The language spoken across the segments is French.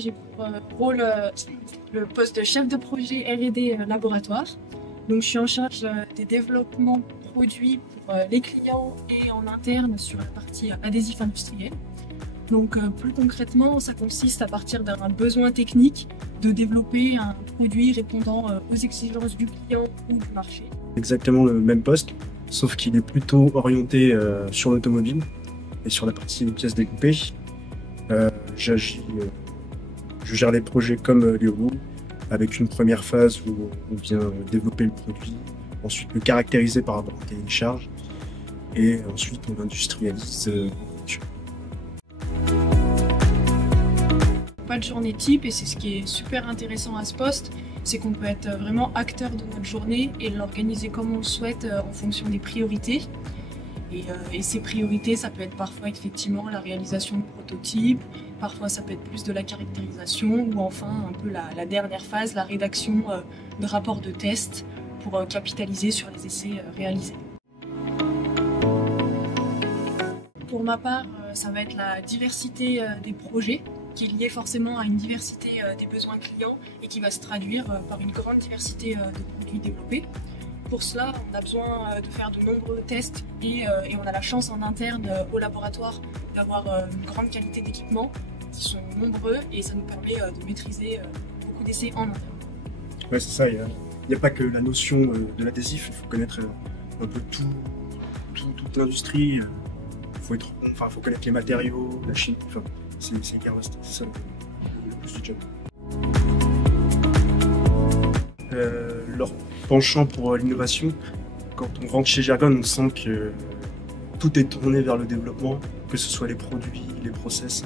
j'ai pour rôle le poste de chef de projet R&D laboratoire. Donc je suis en charge des développements produits pour les clients et en interne sur la partie adhésif industriel. Donc plus concrètement, ça consiste à partir d'un besoin technique de développer un produit répondant aux exigences du client ou du marché. Exactement le même poste, sauf qu'il est plutôt orienté sur l'automobile et sur la partie pièces découpées. Je gère les projets comme Léo, avec une première phase où on vient développer le produit, ensuite le caractériser par rapport au cahier des charges, et ensuite on industrialise. Pas de journée type, et c'est ce qui est super intéressant à ce poste, c'est qu'on peut être vraiment acteur de notre journée et l'organiser comme on le souhaite en fonction des priorités. Et ces priorités, ça peut être parfois effectivement la réalisation de prototypes, parfois ça peut être plus de la caractérisation, ou enfin un peu la dernière phase, la rédaction de rapports de test pour capitaliser sur les essais réalisés. Pour ma part, ça va être la diversité des projets, qui est liée forcément à une diversité des besoins clients et qui va se traduire par une grande diversité de produits développés. Pour cela, on a besoin de faire de nombreux tests et on a la chance en interne au laboratoire d'avoir une grande qualité d'équipements qui sont nombreux et ça nous permet de maîtriser beaucoup d'essais en interne. Ouais, c'est ça, il n'y a pas que la notion de l'adhésif, il faut connaître un peu toute l'industrie, faut connaître les matériaux, la chimie, c'est ça le plus du job. Leur penchant pour l'innovation, quand on rentre chez Gergon, on sent que tout est tourné vers le développement, que ce soit les produits, les process.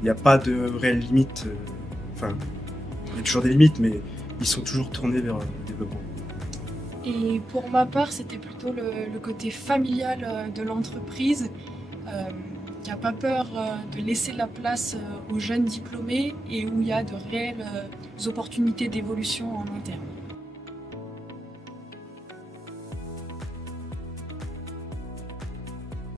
Il n'y a pas de réelle limite. Enfin, il y a toujours des limites, mais ils sont toujours tournés vers le développement. Et pour ma part, c'était plutôt le côté familial de l'entreprise, qui n'a pas peur de laisser la place aux jeunes diplômés et où il y a de réelles opportunités d'évolution en interne.